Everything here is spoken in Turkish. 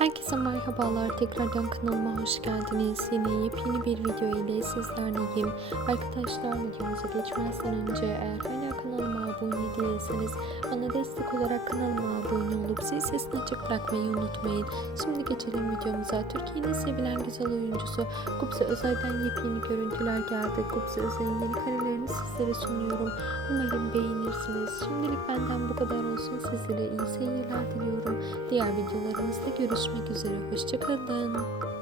Herkese merhabalar. Tekrardan kanalıma hoş geldiniz. Yine yepyeni bir video ile sizlerleyim. Arkadaşlar videomuza geçmezden önce eğer hala kanalıma abone değilseniz bana destek olarak kanalıma abone olup zil sesini açık bırakmayı unutmayın. Şimdi geçelim videomuza. Türkiye'nin sevilen güzel oyuncusu Gupse Özay'dan yepyeni görüntüler geldi. Gupse Özay'ın yeni karelerini sizlere sunuyorum. Umarım beğenirsiniz. Şimdilik benden bu kadar olsun. Sizlere iyi seyirler diliyorum. Diğer videolarımızda görüşmek üzere. Hoşçakalın.